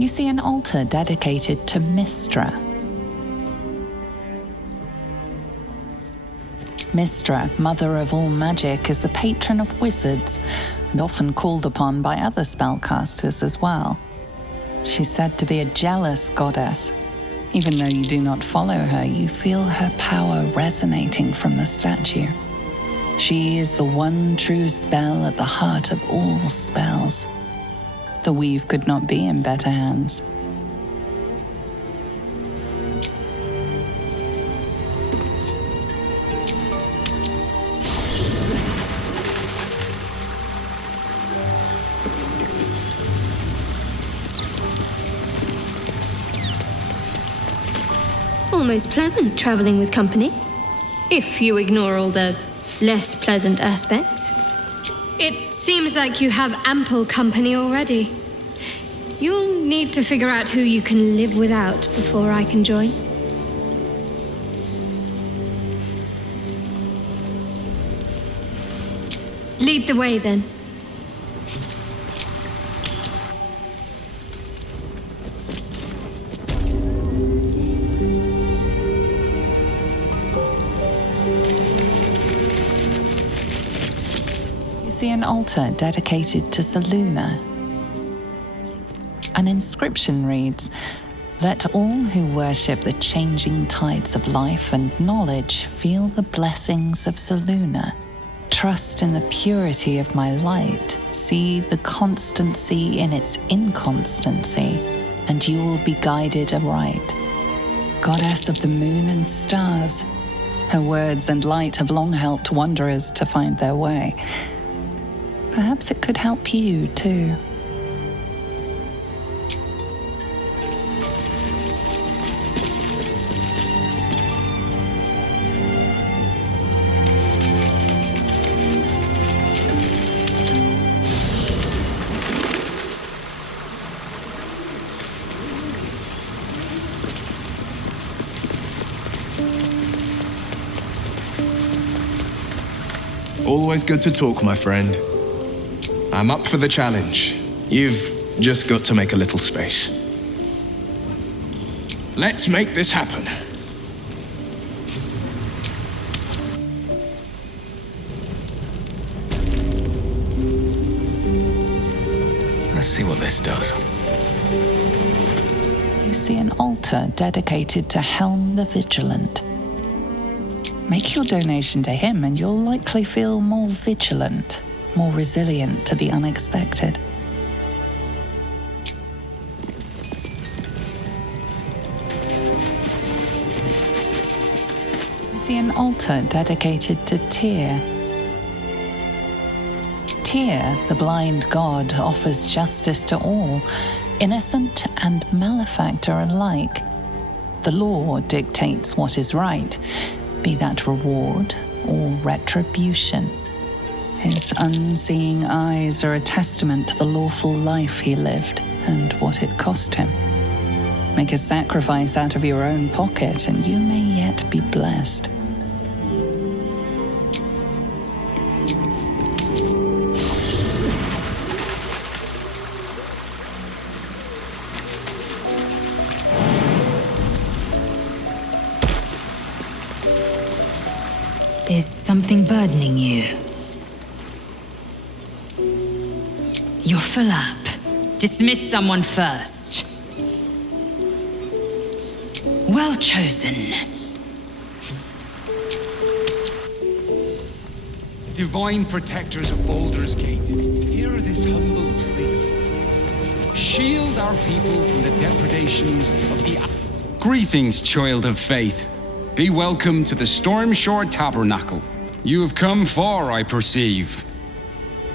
you see an altar dedicated to Mistra. Mistra, mother of all magic, is the patron of wizards and often called upon by other spellcasters as well. She's said to be a jealous goddess. Even though you do not follow her, you feel her power resonating from the statue. She is the one true spell at the heart of all spells. The weave could not be in better hands. Almost pleasant traveling with company, if you ignore all the less pleasant aspects. It seems like you have ample company already. You'll need to figure out who you can live without before I can join. Lead the way then. See an altar dedicated to Seluna. An inscription reads, "Let all who worship the changing tides of life and knowledge feel the blessings of Seluna. Trust in the purity of my light. See the constancy in its inconstancy, and you will be guided aright. Goddess of the moon and stars." Her words and light have long helped wanderers to find their way. Perhaps it could help you, too. Always good to talk, my friend. I'm up for the challenge. You've just got to make a little space. Let's make this happen. Let's see what this does. You see an altar dedicated to Helm the Vigilant. Make your donation to him and you'll likely feel more vigilant, more resilient to the unexpected. You see an altar dedicated to Tyr. Tyr, the blind god, offers justice to all, innocent and malefactor alike. The law dictates what is right, be that reward or retribution. His unseeing eyes are a testament to the lawful life he lived and what it cost him. Make a sacrifice out of your own pocket and you may yet be blessed. Is something burdening you? You're full up. Dismiss someone first. Well chosen. Divine protectors of Baldur's Gate, hear this humble plea. Shield our people from the depredations of the... Greetings, child of faith. Be welcome to the Stormshore Tabernacle. You have come far, I perceive.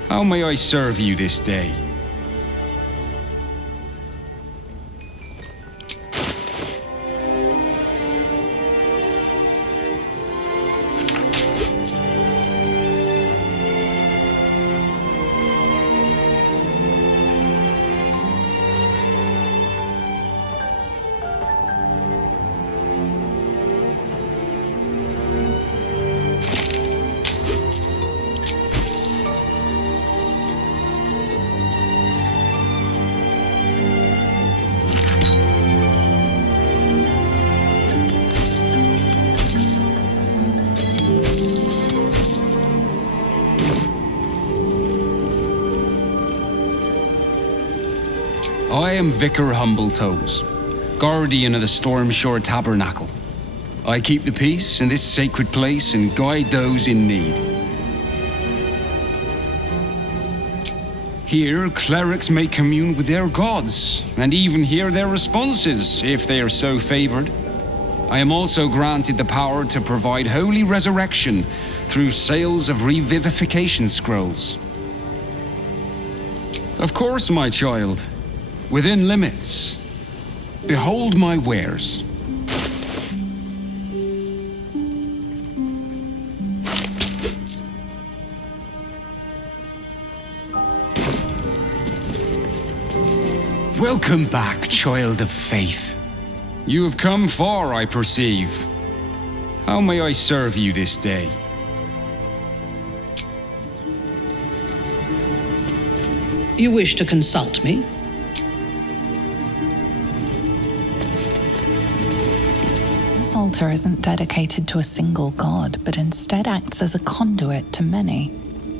How may I serve you this day? I am Vicar Humbletoes, guardian of the Stormshore Tabernacle. I keep the peace in this sacred place and guide those in need. Here, clerics may commune with their gods, and even hear their responses, if they are so favored. I am also granted the power to provide holy resurrection through sales of revivification scrolls. Of course, my child, within limits. Behold my wares. Welcome back, child of faith. You have come far, I perceive. How may I serve you this day? You wish to consult me? This altar isn't dedicated to a single god, but instead acts as a conduit to many.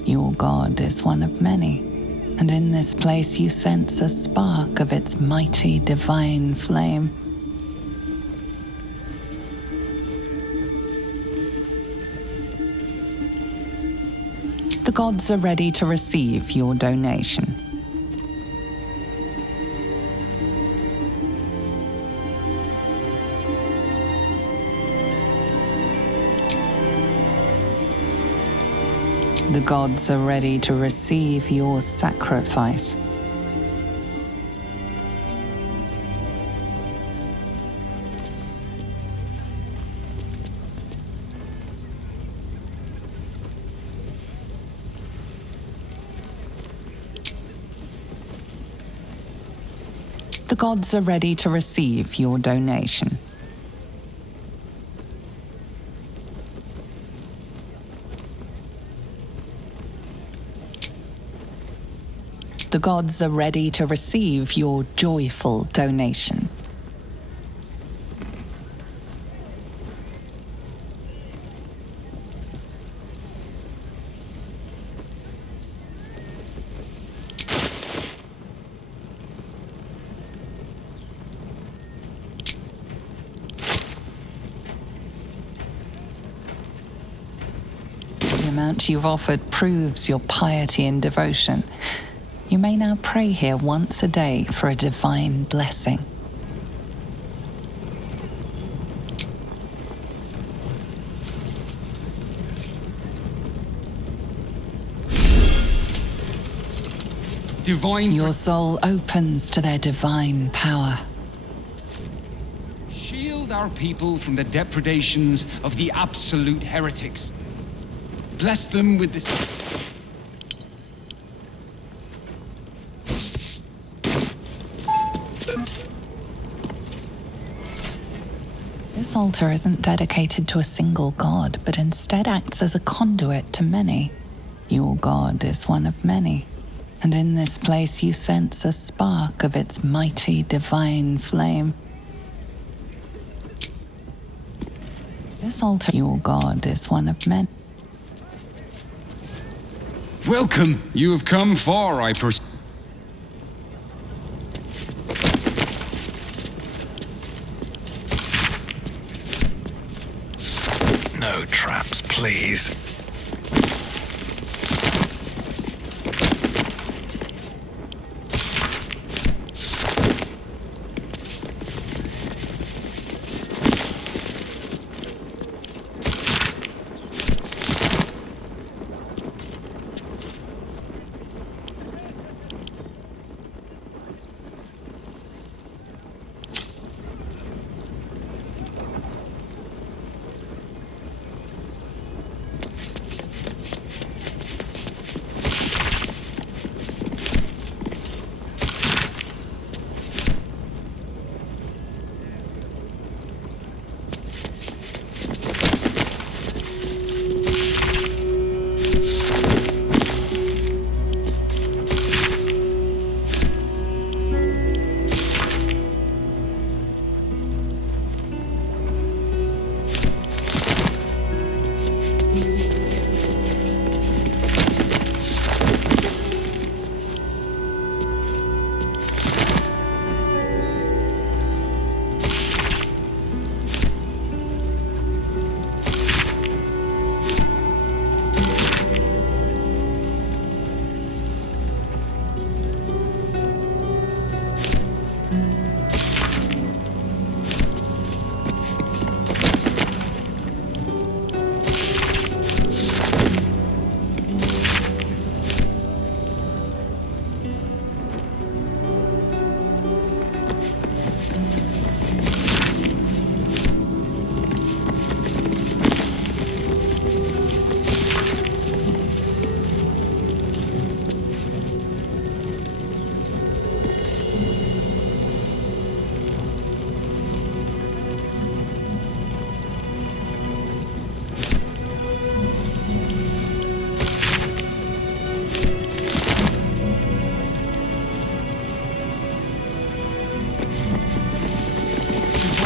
Your god is one of many, and in this place you sense a spark of its mighty divine flame. The gods are ready to receive your donation. The gods are ready to receive your sacrifice. The gods are ready to receive your donation. The gods are ready to receive your joyful donation. The amount you've offered proves your piety and devotion. You may now pray here once a day for a divine blessing. Your soul opens to their divine power. Shield our people from the depredations of the absolute heretics. Bless them with this. This altar isn't dedicated to a single god, but instead acts as a conduit to many. Your god is one of many, and in this place you sense a spark of its mighty divine flame. This altar, your god is one of many. Welcome. You have come far, I perceive. No traps, please.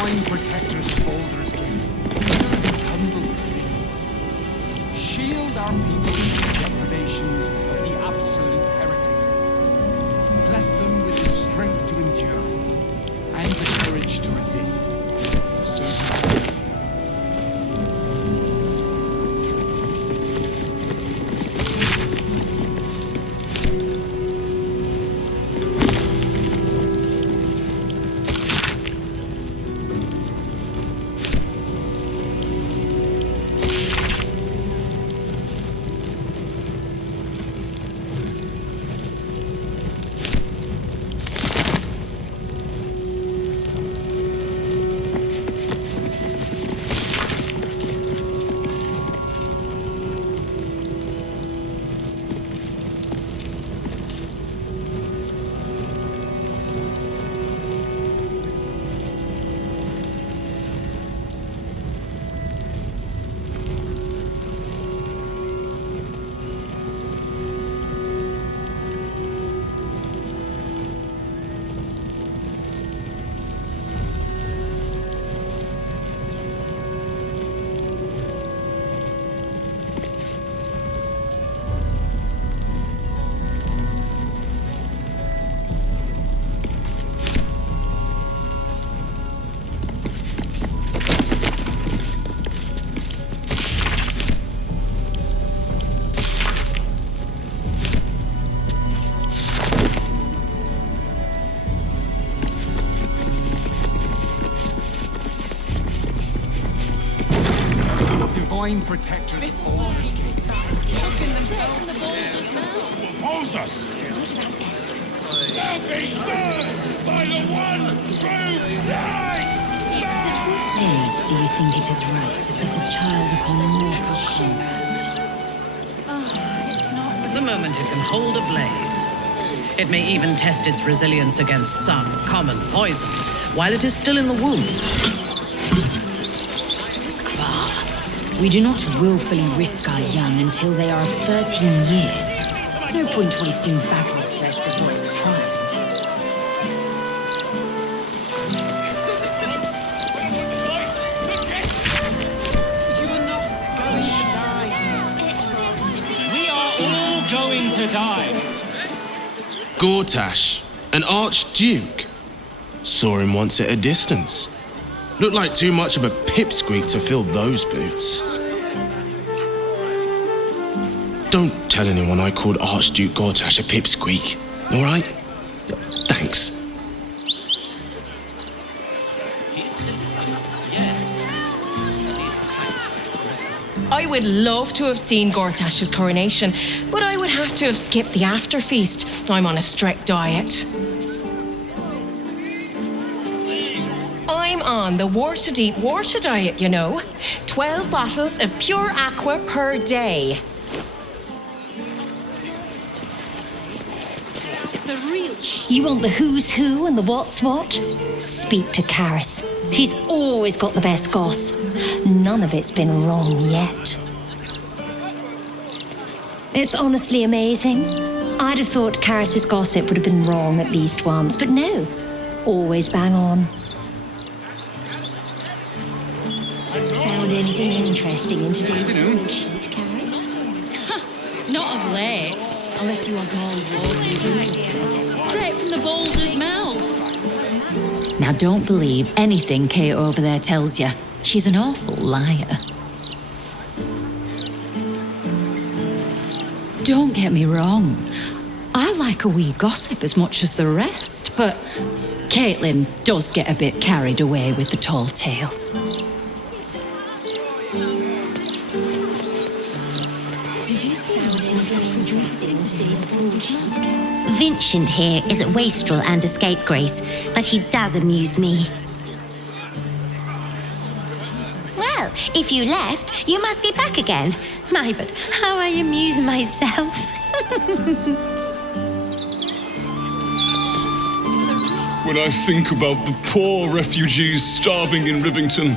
Divine protectors of Baldur's Gate, hear this humble plea. Shield our people from the depredations of the absolute heretics. Bless them with the strength to endure and the courage to resist. So divine protectors of Baldur's Gate. Choking themselves in the Baldur's mouth. Oppose us! Thou be spurned by the one true light! At what age do you think it is right to set a child upon mortal combat? It's not. The moment it can hold a blade. It may even test its resilience against some common poisons while it is still in the womb. We do not willfully risk our young until they are of 13 years. No point wasting battle flesh before it's primed. You are not going to die. We are all going to die. Gortash, an archduke. Saw him once at a distance. Looked like too much of a pipsqueak to fill those boots. Don't tell anyone I called Archduke Gortash a pipsqueak, all right? Thanks. I would love to have seen Gortash's coronation, but I would have to have skipped the after feast. I'm on a strict diet. I'm on the water-deep water diet, you know. 12 bottles of pure aqua per day. You want the who's who and the what's what? Speak to Karis. She's always got the best goss. None of it's been wrong yet. It's honestly amazing. I'd have thought Karis's gossip would have been wrong at least once, but no. Always bang on. Found anything interesting in today's broadsheet, Karis? Not of late, unless you want more water. Straight from the Balder's mouth. Now don't believe anything Kate over there tells you. She's an awful liar. Don't get me wrong. I like a wee gossip as much as the rest, but Caitlin does get a bit carried away with the tall tales. Did you see any interesting in today's broadsheet? Vincent here is a wastrel and a scapegrace, but he does amuse me. Well, if you left, you must be back again. My, but how I amuse myself. When I think about the poor refugees starving in Rivington,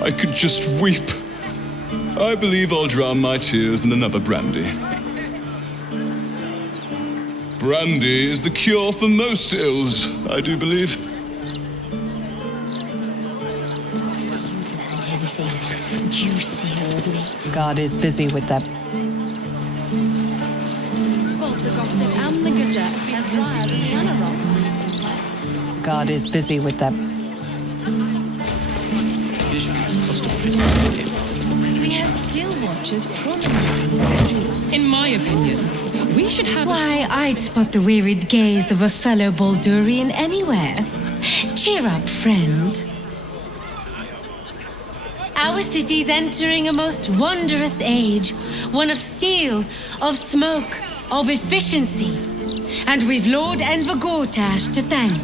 I could just weep. I believe I'll drown my tears in another brandy. Brandy is the cure for most ills, I do believe. you see her of late? God is busy with that. Both the Gossip and the Gazette has been sitting in a rock recently. God is busy with that. We have still watchers promenading the streets. In my opinion, we should have... Why, I'd spot the wearied gaze of a fellow Baldurian anywhere. Cheer up, friend. Our city's entering a most wondrous age. One of steel, of smoke, of efficiency. And we've Lord Enver Gortash to thank.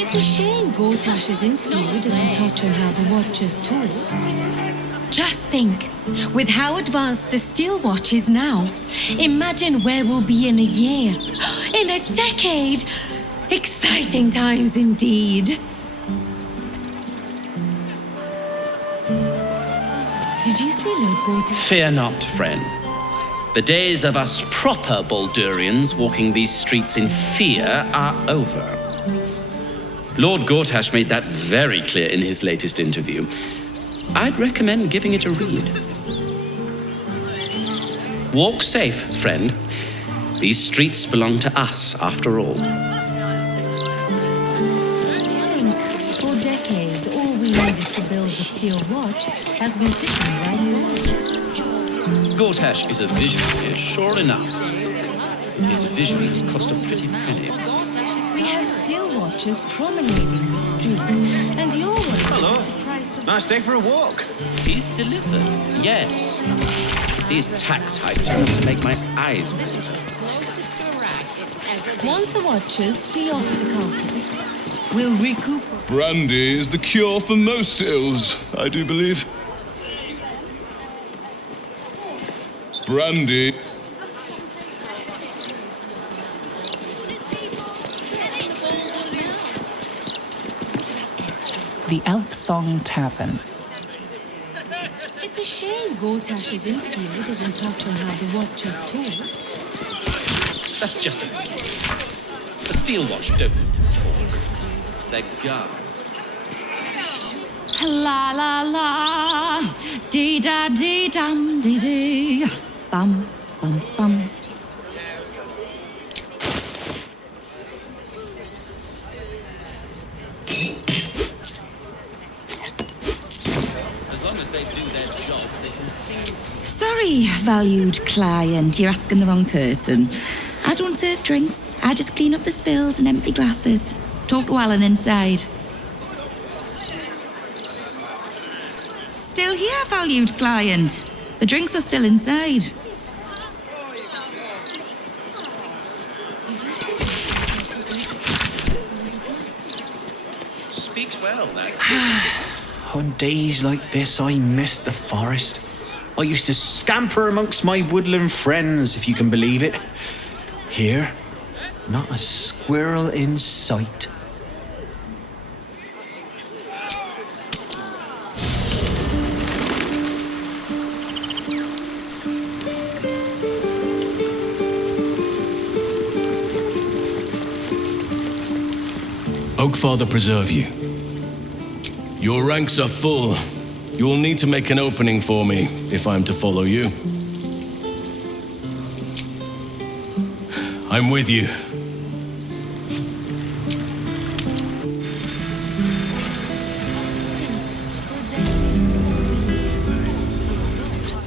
It's a shame Gortash's interview didn't touch on how the Watchers talk. Just think, with how advanced the steel watch is now, imagine where we'll be in a year, in a decade. Exciting times indeed. Did you see Lord Gortash? Fear not, friend. The days of us proper Baldurians walking these streets in fear are over. Lord Gortash made that very clear in his latest interview. I'd recommend giving it a read. Walk safe, friend. These streets belong to us, after all. For decades, all we needed to build the steel watch has been sitting right there. Gortash is a visionary, sure enough. His vision has cost a pretty penny. We have steel watchers promenading the streets, and you're Hello. Nice day for a walk. He's delivered, yes. These tax hikes are enough to make my eyes water. Once the watchers see off the cultists, we'll recoup. Brandy is the cure for most ills, I do believe. Brandy. The Elfsong Tavern. It's a shame Gortash's interview didn't touch on how the watchers talk. That's just a... The steel watch don't talk. They're guards. La la la, dee da dee dum dee dee, bum bum bum. As long as they do their jobs, they can see... Sorry, valued client, you're asking the wrong person. I don't serve drinks, I just clean up the spills and empty glasses. Talk to Alan inside. Still here, valued client. The drinks are still inside. Speaks well, that. On days like this, I miss the forest. I used to scamper amongst my woodland friends, if you can believe it. Here, not a squirrel in sight. Oakfather preserve you. Your ranks are full. You will need to make an opening for me if I am to follow you. I'm with you.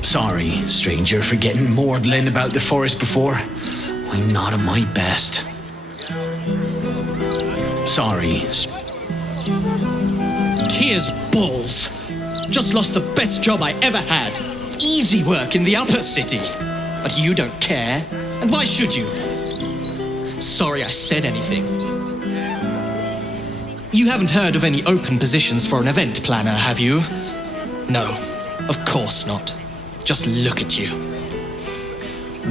Sorry, stranger, for getting maudlin about the forest before. I'm not at my best. Sorry. Tears balls. Just lost the best job I ever had. Easy work in the upper city. But you don't care. And why should you? Sorry I said anything. You haven't heard of any open positions for an event planner, have you? No, of course not. Just look at you.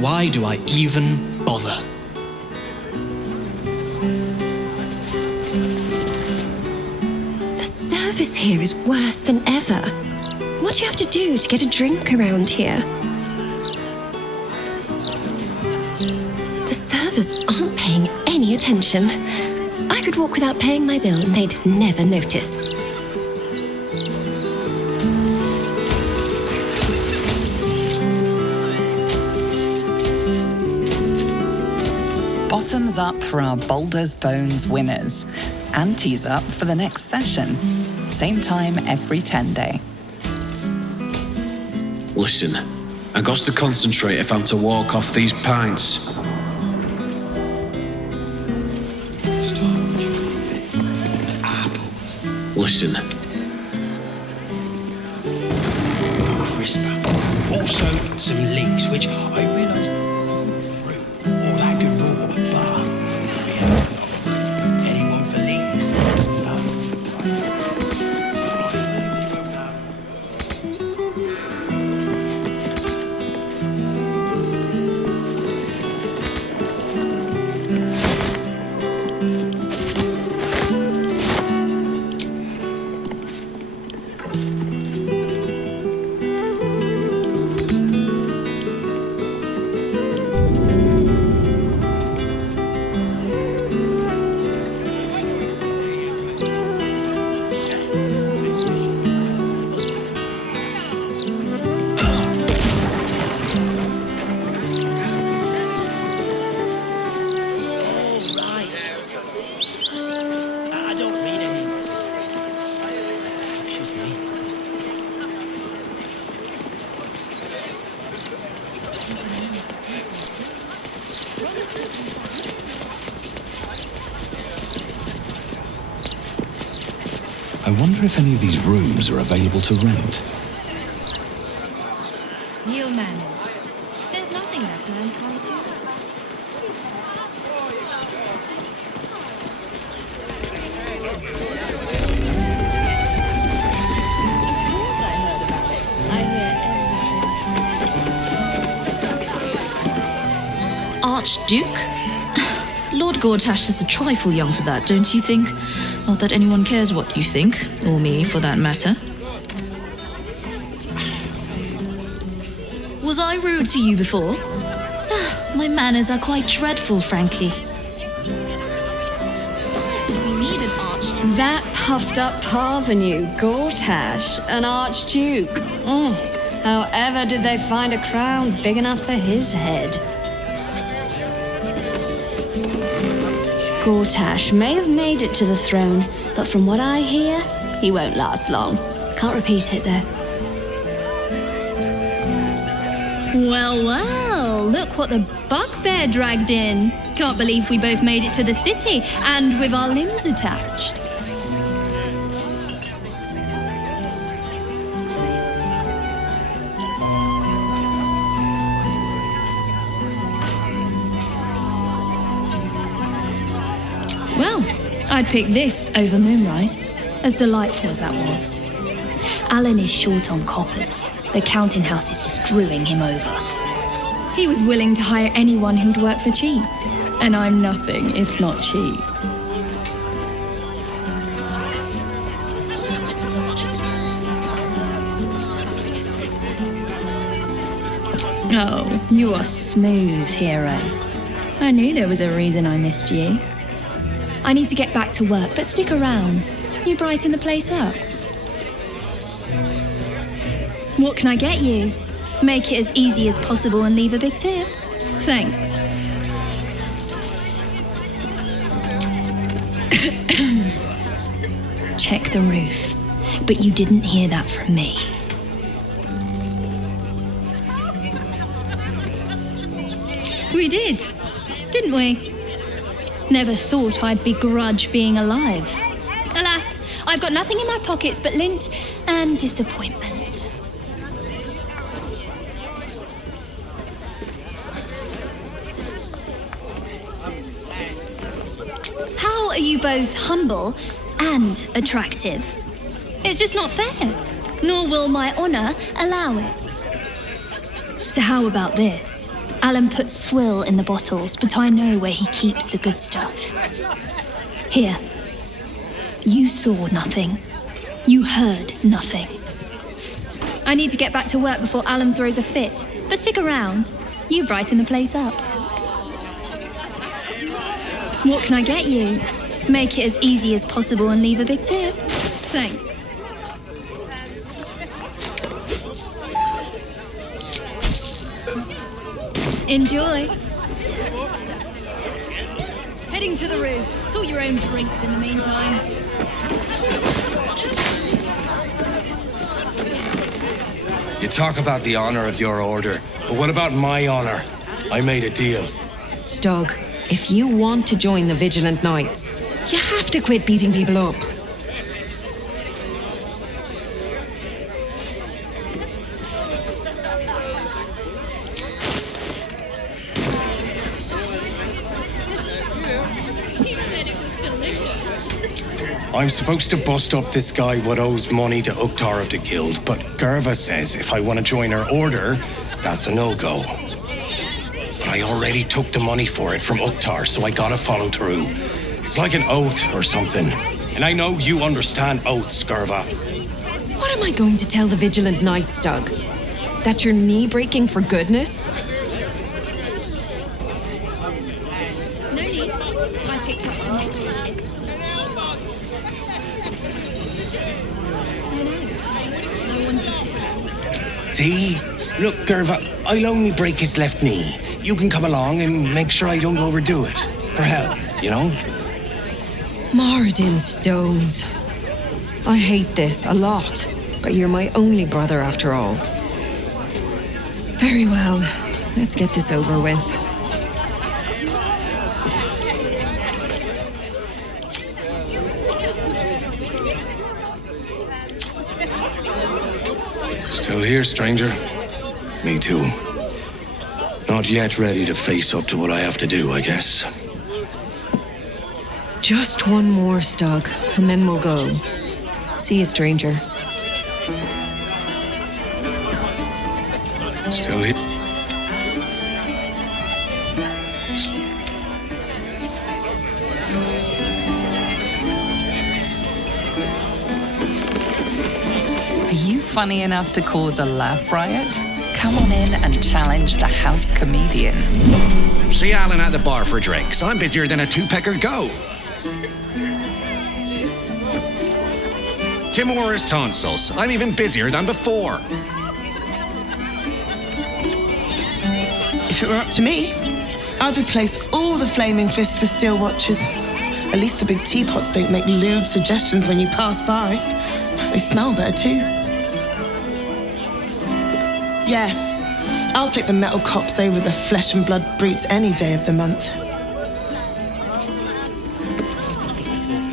Why do I even bother? The service here is worse than ever. What do you have to do to get a drink around here? The servers aren't paying any attention. I could walk without paying my bill and they'd never notice. Bottoms up for our Baldur's Bones winners. Ante's up for the next session. Same time every 10 day. Listen, I got to concentrate if I'm to walk off these pints. Listen. Crisper. Also, some leeks, which I realised through all that good water, but we haven't anyone for leeks. I wonder if any of these rooms are available to rent. He'll manage. There's nothing that man can't do. Of course I heard about it. I hear everything. Archduke? Lord Gortash is a trifle young for that, don't you think? Not that anyone cares what you think, or me for that matter. Was I rude to you before? My manners are quite dreadful, frankly. Did we need an archduke? That puffed up parvenu, Gortash, an archduke. However did they find a crown big enough for his head? Gortash may have made it to the throne, but from what I hear, he won't last long. Can't repeat it, though. Well, well, look what the bugbear dragged in. Can't believe we both made it to the city, and with our limbs attached. Well, I'd pick this over Moonrise, as delightful as that was. Alan is short on coppers. The counting house is screwing him over. He was willing to hire anyone who'd work for cheap, and I'm nothing if not cheap. Oh, you are smooth, hero. I knew there was a reason I missed you. I need to get back to work, but stick around. You brighten the place up. What can I get you? Make it as easy as possible and leave a big tip. Thanks. Check the roof. But you didn't hear that from me. We did, didn't we? Never thought I'd begrudge being alive. Alas, I've got nothing in my pockets but lint and disappointment. How are you both humble and attractive? It's just not fair, nor will my honour allow it. So how about this? Alan puts swill in the bottles, but I know where he keeps the good stuff. Here. You saw nothing. You heard nothing. I need to get back to work before Alan throws a fit, but stick around. You brighten the place up. What can I get you? Make it as easy as possible and leave a big tip. Thanks. Enjoy. Heading to the roof. Sort your own drinks in the meantime. You talk about the honor of your order, but what about my honor? I made a deal. Stug, if you want to join the Vigilant Knights, you have to quit beating people up. I'm supposed to bust up this guy what owes money to Uktar of the Guild, but Gerva says if I want to join her order, that's a no-go. But I already took the money for it from Uktar, so I gotta follow through. It's like an oath or something. And I know you understand oaths, Gerva. What am I going to tell the Vigilant Knights, Doug? That you're knee-breaking for goodness? No need. I picked up some extra ships. I wanted to. See? Look, Gerva, I'll only break his left knee. You can come along and make sure I don't overdo it. For hell, you know? Moradin Stones. I hate this a lot, but you're my only brother after all. Very well, let's get this over with. Still here, stranger? Me too. Not yet ready to face up to what I have to do, I guess. Just one more, Stug, and then we'll go. See you, stranger. Still here. Are you funny enough to cause a laugh riot? Come on in and challenge the house comedian. See Alan at the bar for drinks. I'm busier than a two-pecker goat. Timor's tonsils. I'm even busier than before. If it were up to me, I'd replace all the flaming fists with steel watches. At least the big teapots don't make lewd suggestions when you pass by. They smell better too. Yeah, I'll take the metal cops over the flesh and blood brutes any day of the month.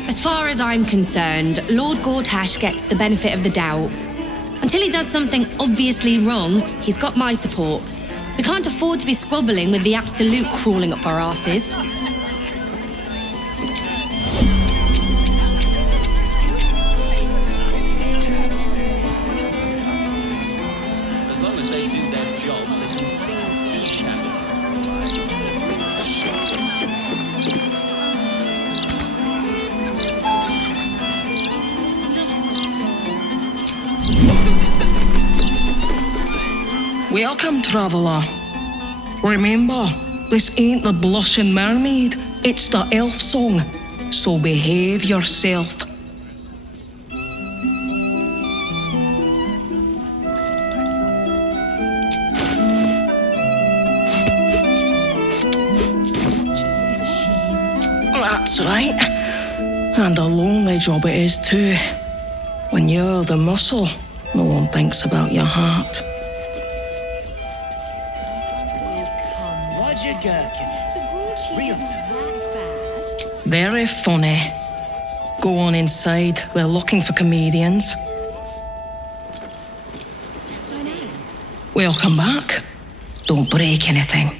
As far as I'm concerned, Lord Gortash gets the benefit of the doubt. Until he does something obviously wrong, he's got my support. We can't afford to be squabbling with the Absolute crawling up our asses. As long as they do their jobs, they can sing sea shanties. Welcome, traveller. Remember, this ain't the Blushing Mermaid, it's the Elfsong, so behave yourself. That's right. And a lonely job it is too. When you're the muscle, no one thinks about your heart. Roger Gherkin. Real Very funny. Go on inside, they're looking for comedians. Welcome back. Don't break anything.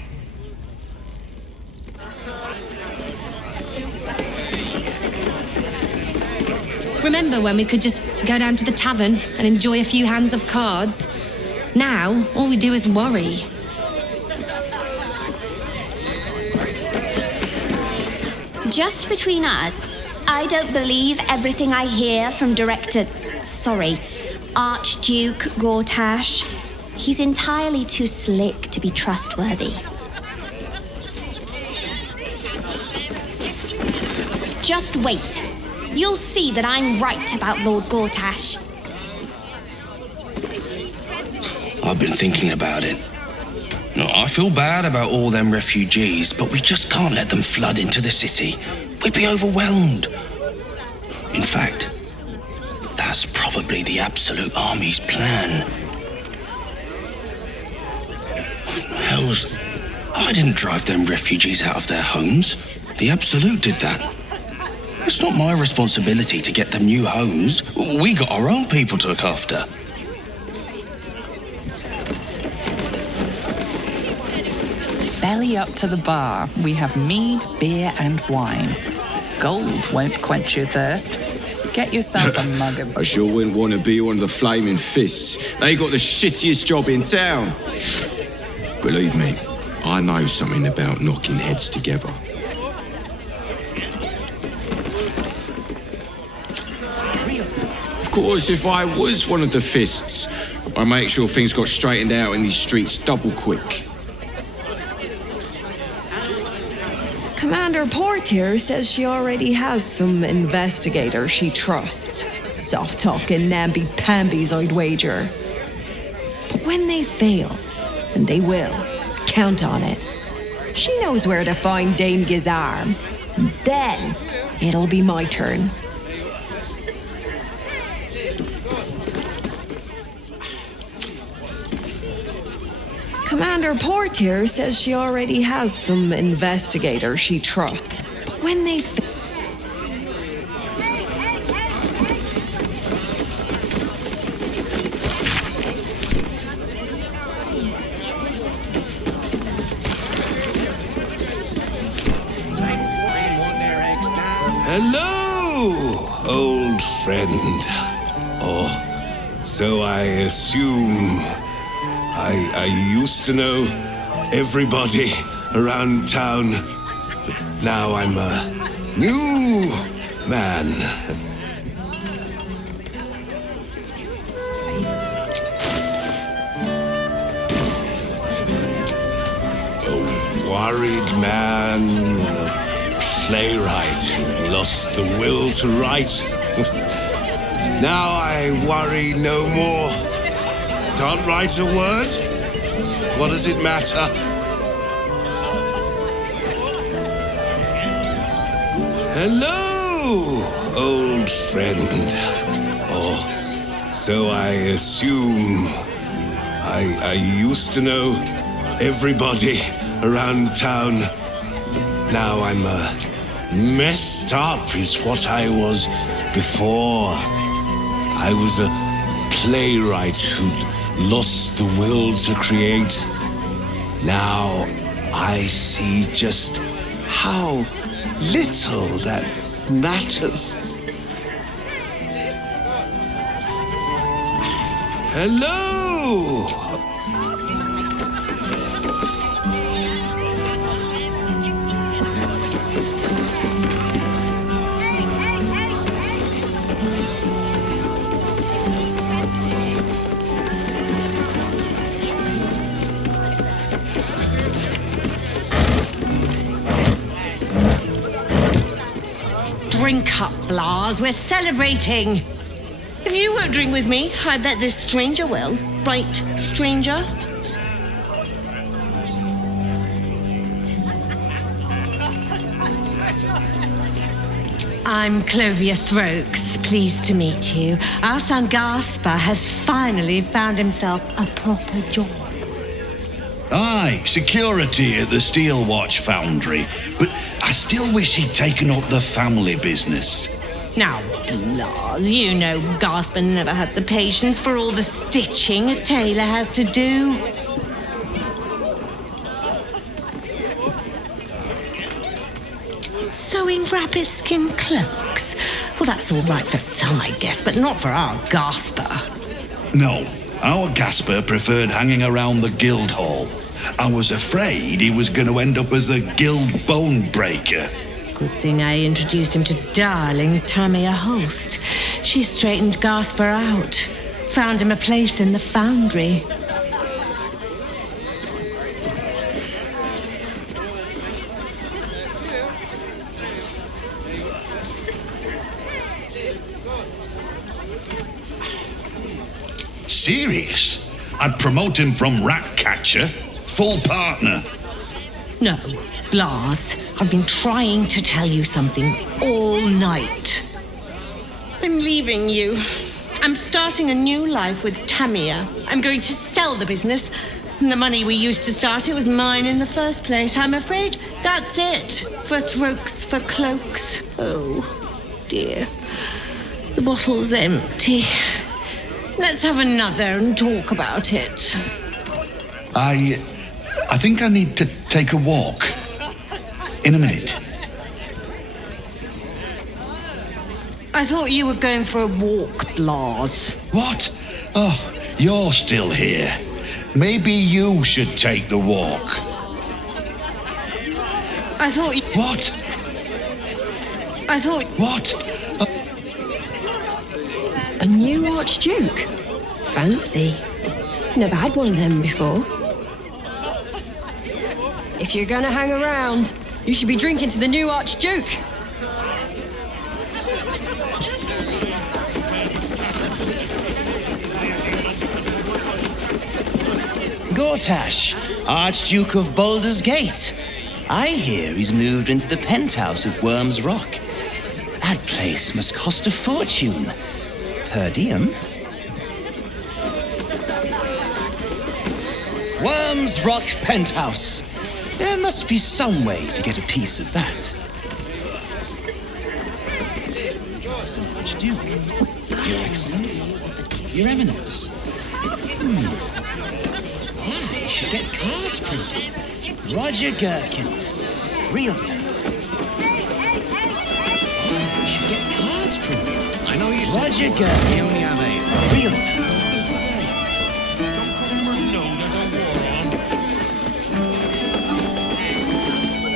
Remember when we could just go down to the tavern and enjoy a few hands of cards? Now, all we do is worry. Just between us, I don't believe everything I hear from Archduke Gortash. He's entirely too slick to be trustworthy. Just wait. You'll see that I'm right about Lord Gortash. I've been thinking about it. No, I feel bad about all them refugees, but we just can't let them flood into the city. We'd be overwhelmed. In fact, that's probably the Absolute Army's plan. Hells, I didn't drive them refugees out of their homes. The Absolute did that. It's not my responsibility to get them new homes. We got our own people to look after. Belly up to the bar. We have mead, beer, and wine. Gold won't quench your thirst. Get yourself a mug of... I sure wouldn't want to be one of the Flaming Fists. They got the shittiest job in town. Believe me, I know something about knocking heads together. Of course, if I was one of the Fists, I'd make sure things got straightened out in these streets double quick. Commander Portier says she already has some investigators she trusts. Soft-talking namby-pambies, I'd wager. But when they fail, and they will, count on it, she knows where to find Dame Gizarm. And then it'll be my turn. Commander Portier says she already has some investigators she trusts. But when they Hello, old friend. Oh, so I assume I used to know everybody around town, but now I'm a new man. A worried man, a playwright who lost the will to write. Now I worry no more. Can't write a word? What does it matter? Hello, old friend. Oh, so I assume I used to know everybody around town, but now I'm messed up is what I was before. I was a playwright who lost the will to create. Now I see just how little that matters. Hello! Drink up, Blas. We're celebrating. If you won't drink with me, I bet this stranger will. Right, stranger? I'm Clovia Throkes. Pleased to meet you. Our son Gaspar has finally found himself a proper job. Aye, security at the Steel Watch Foundry. But I still wish he'd taken up the family business. Now, Blas, you know Gaspar never had the patience for all the stitching a tailor has to do. Sewing rabbit-skin cloaks? Well, that's all right for some, I guess, but not for our Gaspar. No, our Gaspar preferred hanging around the guild hall. I was afraid he was going to end up as a guild bone breaker. Good thing I introduced him to darling Tamia Holst. She straightened Gaspar out, found him a place in the foundry. serious? I'd promote him from rat catcher, full partner. No, Blas, I've been trying to tell you something all night. I'm leaving you. I'm starting a new life with Tamia. I'm going to sell the business. And the money we used to start it was mine in the first place. I'm afraid that's it. For throats, for cloaks. Oh, dear. The bottle's empty. Let's have another and talk about it. I think I need to take a walk. In a minute. I thought you were going for a walk, Blas. What? Oh, you're still here. Maybe you should take the walk. I thought you... What? I thought... What? A new Archduke? Fancy. Never had one of them before. If you're gonna hang around, you should be drinking to the new Archduke. Gortash, Archduke of Baldur's Gate. I hear he's moved into the penthouse at Worm's Rock. That place must cost a fortune. Per diem. Worm's Rock Penthouse. There must be some way to get a piece of that. Archduke, Your Excellency, Your Eminence. I should get cards printed. Roger Gherkins, Realtor. I should get cards printed. I know you said Roger Gherkins, Realtor.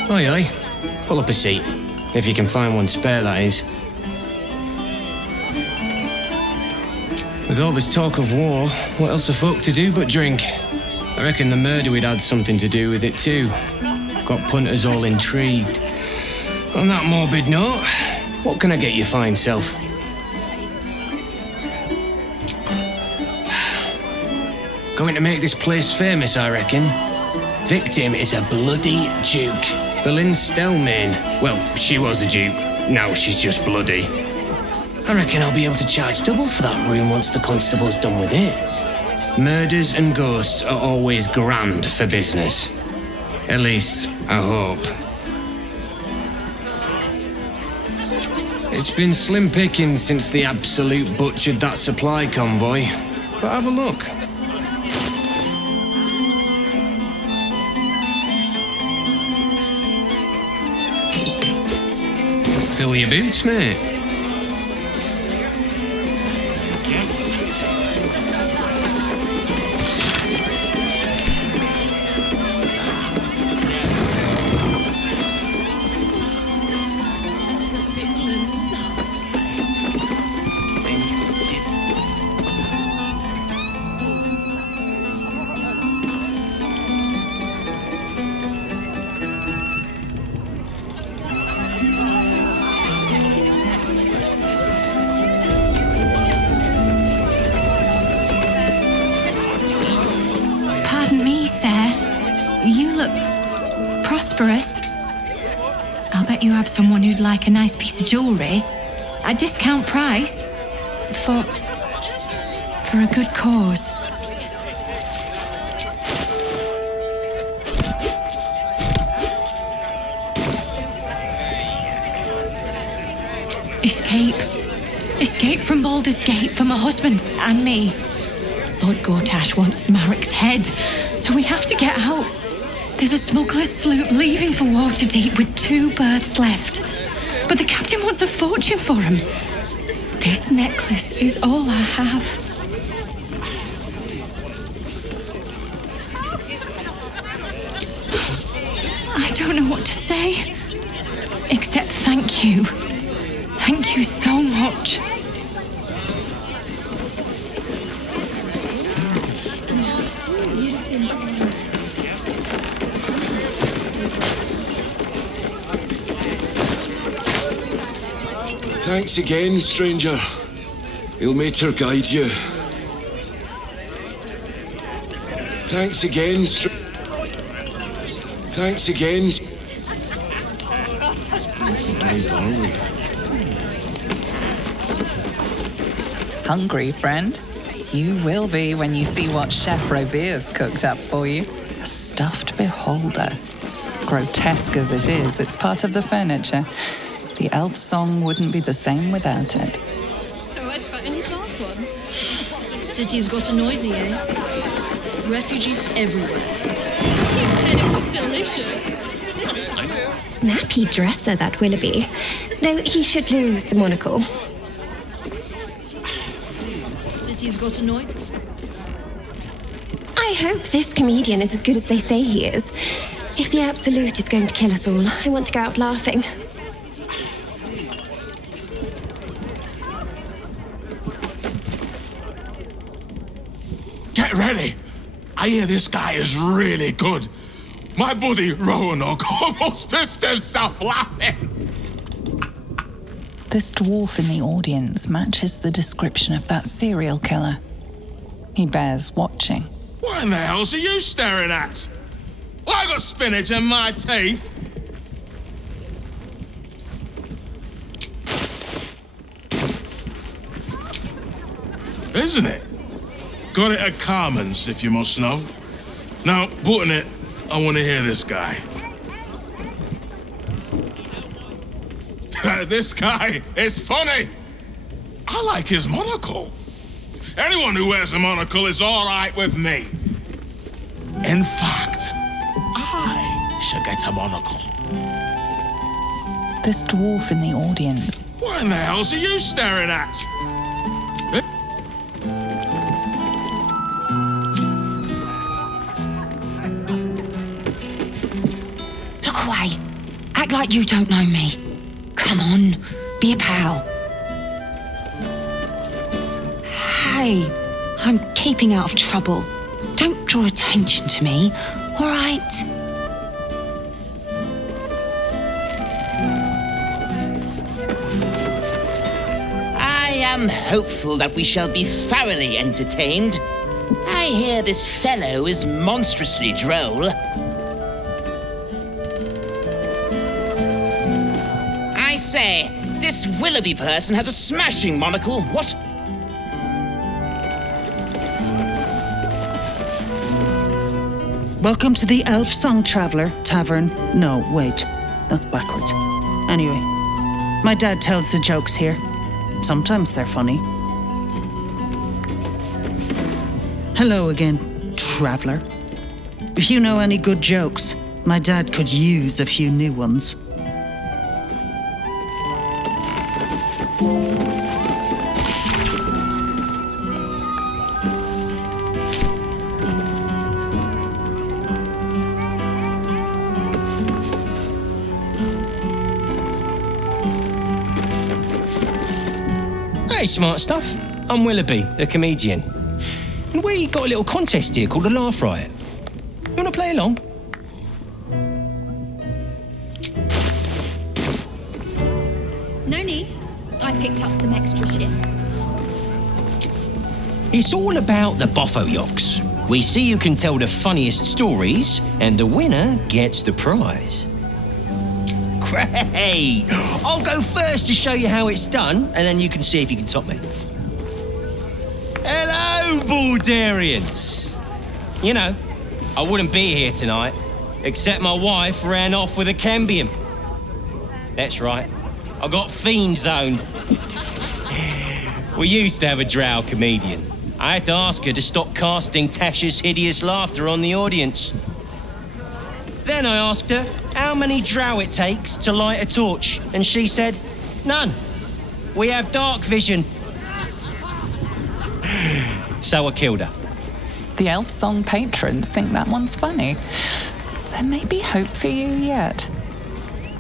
Aye, aye. Pull up a seat. If you can find one spare, that is. With all this talk of war, what else are folk to do but drink? I reckon the murder we'd had something to do with it too. Got punters all intrigued. On that morbid note, what can I get you fine self? Going to make this place famous, I reckon. Victim is a bloody duke. Boleyn Stelmane. Well, she was a duke. Now she's just bloody. I reckon I'll be able to charge double for that room once the constable's done with it. Murders and ghosts are always grand for business. At least, I hope. It's been slim pickings since the Absolute butchered that supply convoy. But have a look. Fill your boots, mate. Yes. Pardon me, sir. You look prosperous. I'll bet you have someone who'd like a nice piece of jewellery at discount price for a good cause. Escape from Baldur's Gate for my husband and me. Lord Gortash wants Marek's head, so we have to get out. There's a smuggler's sloop leaving for Waterdeep with 2 berths left. But the captain wants a fortune for him. This necklace is all I have. I don't know what to say, except thank you. Thank you so much. Thanks again, stranger. Ilmater guide you. Thanks again. Thanks again. Hungry, friend? You will be when you see what Chef Rovere's cooked up for you. A stuffed beholder. Grotesque as it is, it's part of the furniture. The Elfsong wouldn't be the same without it. So I spat in his last one. City's got a noisy, eh? Refugees everywhere. He said it was delicious. Snappy dresser, that Willoughby. Though he should lose the monocle. City's got a noise. I hope this comedian is as good as they say he is. If the Absolute is going to kill us all, I want to go out laughing. Get ready. I hear this guy is really good. My buddy Roanoke almost pissed himself laughing. This dwarf in the audience matches the description of that serial killer. He bears watching. What in the hell's are you staring at? I got spinach in my teeth. Isn't it? Got it at Carmen's, if you must know. Now, button it, I want to hear this guy. This guy is funny. I like his monocle. Anyone who wears a monocle is all right with me. In fact, I should get a monocle. This dwarf in the audience. What in the hell's are you staring at? Look away. Act like you don't know me. Come on, be a pal. Hey, I'm keeping out of trouble. Don't draw attention to me, all right? I am hopeful that we shall be thoroughly entertained. I hear this fellow is monstrously droll. I say, this Willoughby person has a smashing monocle. What? Welcome to the Elfsong Tavern. No, wait, that's backwards. Anyway, my dad tells the jokes here. Sometimes they're funny. Hello again, traveller. If you know any good jokes, my dad could use a few new ones. Hey, smart stuff. I'm Willoughby, the comedian. And we got a little contest here called a Laugh Riot. You want to play along? No need. I picked up some extra ships. It's all about the Boffo-Yoks. We see who can tell the funniest stories, and the winner gets the prize. Great! I'll go first to show you how it's done, and then you can see if you can top me. Hello, Baldurians! You know, I wouldn't be here tonight, except my wife ran off with a cambium. That's right, I got fiend zone. We used to have a drow comedian. I had to ask her to stop casting Tasha's hideous laughter on the audience. Then I asked her how many drow it takes to light a torch, and she said, none. We have dark vision. So I killed her. The Elfsong patrons think that one's funny. There may be hope for you yet.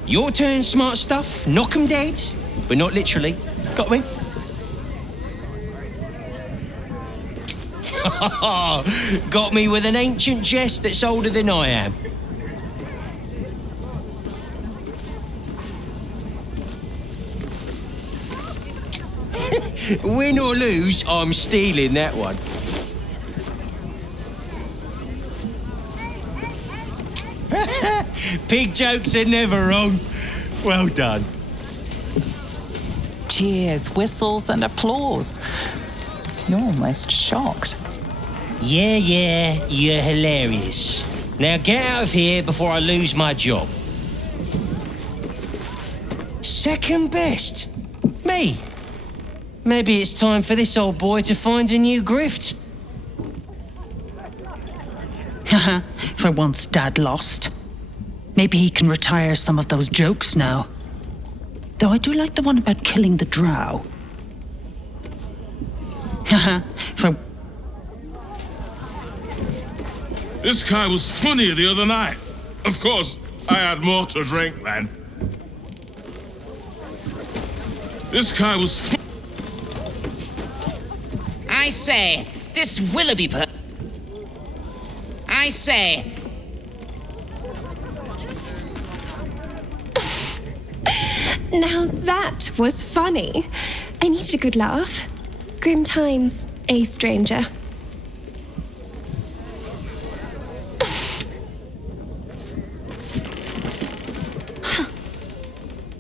Your turn, smart stuff. Knock 'em dead, but not literally. Got me? Got me with an ancient jest that's older than I am. Win or lose, I'm stealing that one. Pig jokes are never wrong. Well done. Cheers, whistles, and applause. You're almost shocked. Yeah, you're hilarious. Now get out of here before I lose my job. Second best? Me? Maybe it's time for this old boy to find a new grift. Haha, for once Dad lost. Maybe he can retire some of those jokes now. Though I do like the one about killing the drow. Haha, for... This guy was funnier the other night. Of course, I had more to drink then. This guy was I say, this Willoughby I say... Now that was funny. I needed a good laugh. Grim times, stranger.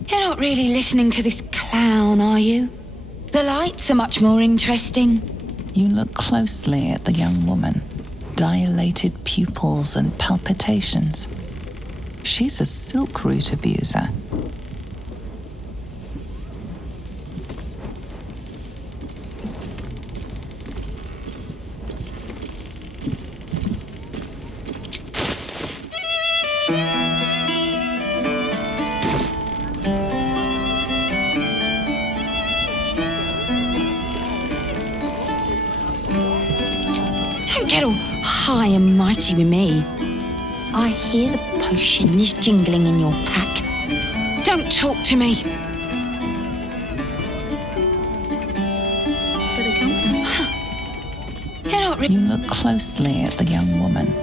You're not really listening to this clown, are you? The lights are much more interesting. You look closely at the young woman. Dilated pupils and palpitations. She's a silk root abuser. Don't get all high and mighty with me. I hear the potions jingling in your pack. Don't talk to me. You look closely at the young woman.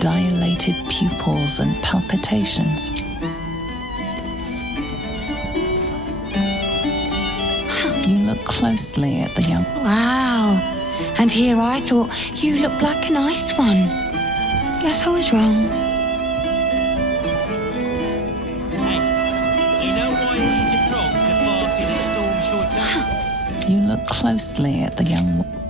Dilated pupils and palpitations. You look closely at the young... Wow. And here I thought you looked like a nice one. Guess I was wrong. You know why it isn't wrong to fart in a storm short time? You look closely at the young woman.